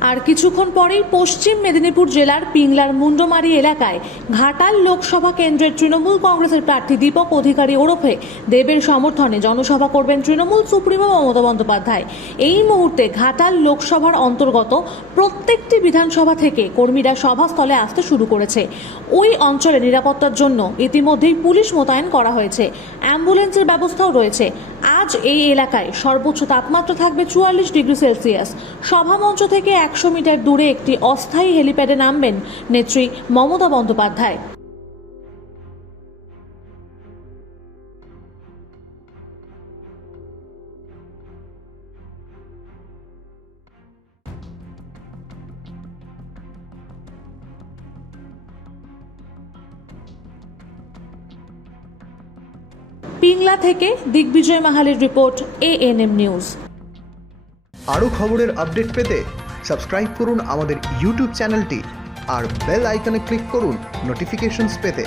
আর কিছুক্ষণ পরেই পশ্চিম মেদিনীপুর জেলার পিংলার মুন্ডমারি এলাকায় ঘাটাল লোকসভা কেন্দ্রের তৃণমূল কংগ্রেসের প্রার্থী দীপক অধিকারী ওরফে দেবের সমর্থনে জনসভা করবেন তৃণমূল সুপ্রিমো মমতা বন্দ্যোপাধ্যায়। এই মুহূর্তে ঘাটাল লোকসভার অন্তর্গত প্রত্যেকটি বিধানসভা থেকে কর্মীরা সভাস্থলে আসতে শুরু করেছে। ওই অঞ্চলে নিরাপত্তার জন্য ইতিমধ্যেই পুলিশ মোতায়েন করা হয়েছে। অ্যাম্বুলেন্সের ব্যবস্থাও রয়েছে। আজ এই এলাকায় সর্বোচ্চ তাপমাত্রা থাকবে চুয়াল্লিশ ডিগ্রি সেলসিয়াস। সভামঞ্চ থেকে একশো মিটার দূরে একটি অস্থায়ী হেলিপ্যাডে নামবেন নেত্রী মমতা বন্দ্যোপাধ্যায়। পিংলা থেকে দিগ্বিজয় মাহালের রিপোর্ট এএনএম নিউজ। আরও খবরের আপডেট পেতে সাবস্ক্রাইব করুন আমাদের ইউটিউব চ্যানেলটি আর বেল আইকনে ক্লিক করুন নোটিফিকেশনস পেতে।